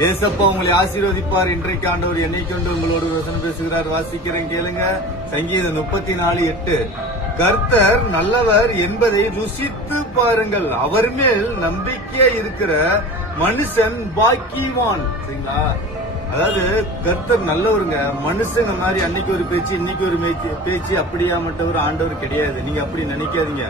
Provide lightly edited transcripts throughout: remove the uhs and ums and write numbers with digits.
ஏசப்பா உங்களை ஆசீர்வதிப்பார். இன்றைக்கு ஆண்டவர் என்னை கொண்டு உங்களோடு வசனம் பேசுகிறார். வாசிக்கிறேன் கேளுங்க. சங்கீதம் 34:8. கர்த்தர் நல்லவர் என்பதை ருசித்து பாருங்கள், அவர் மேல் நம்பிக்கையா இருக்கிற மனுஷன் பாக்கியவான். சரிங்களா? அதாவது கர்த்தர் நல்லவருங்க. மனுஷங்க மாதிரி அன்னைக்கு ஒரு பேச்சு இன்னைக்கு ஒரு பேச்சு அப்படியாமட்டவர் ஆண்டவர் கிடையாது. நீங்க அப்படி நினைக்காதீங்க.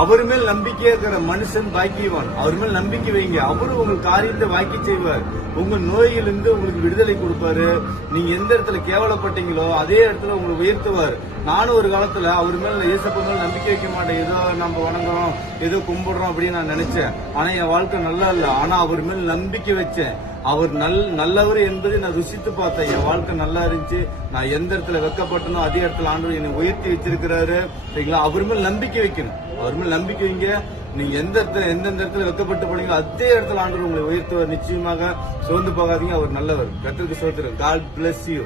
அவர் மேல் நம்பிக்கையா இருக்கிற மனுஷன் பாக்கியவான். அவர் மேல் நம்பிக்கை வைங்க. அவரு உங்களுக்கு காரியத்தை வாக்கி செய்வார். உங்க நோயிலிருந்து உங்களுக்கு விடுதலை கொடுப்பாரு. நீங்க எந்த இடத்துல கேவலப்பட்டீங்களோ அதே இடத்துல உங்களை உயர்த்துவார். நானும் ஒரு காலத்துல அவர் மேல இயேசப்பா மேல நம்பிக்கை வைக்க மாட்டேன். ஏதோ நம்ம வணங்குறோம், ஏதோ கும்பிடுறோம் அப்படின்னு நான் நினைச்சேன். ஆனா என் வாழ்க்கை நல்லா இல்ல. ஆனா அவர் மேல் நம்பிக்கை வச்சேன். அவர் நல்லவர் என்பதை நான் ருசித்து பார்த்தேன். என் வாழ்க்கை நல்லா இருந்துச்சு. நான் எந்த இடத்துல வெக்கப்பட்டனோ அதே இடத்துல ஆண்டவர் என்னை உயர்த்தி வச்சிருக்கிறாரு. சரிங்களா? அவர் மேல் நம்பிக்கை வைக்கணும். அவர் மேல் நம்பிக்கை வைங்க. நீங்க எந்தெந்த இடத்துல வெக்கப்பட்டு போனீங்களோ அதே இடத்துல ஆண்டவர் உங்களை உயர்த்துவார். நிச்சயமாக சோர்ந்து போகாதீங்க. அவர் நல்லவர். கர்த்தருக்கு ஸ்தோத்திரம். God bless you.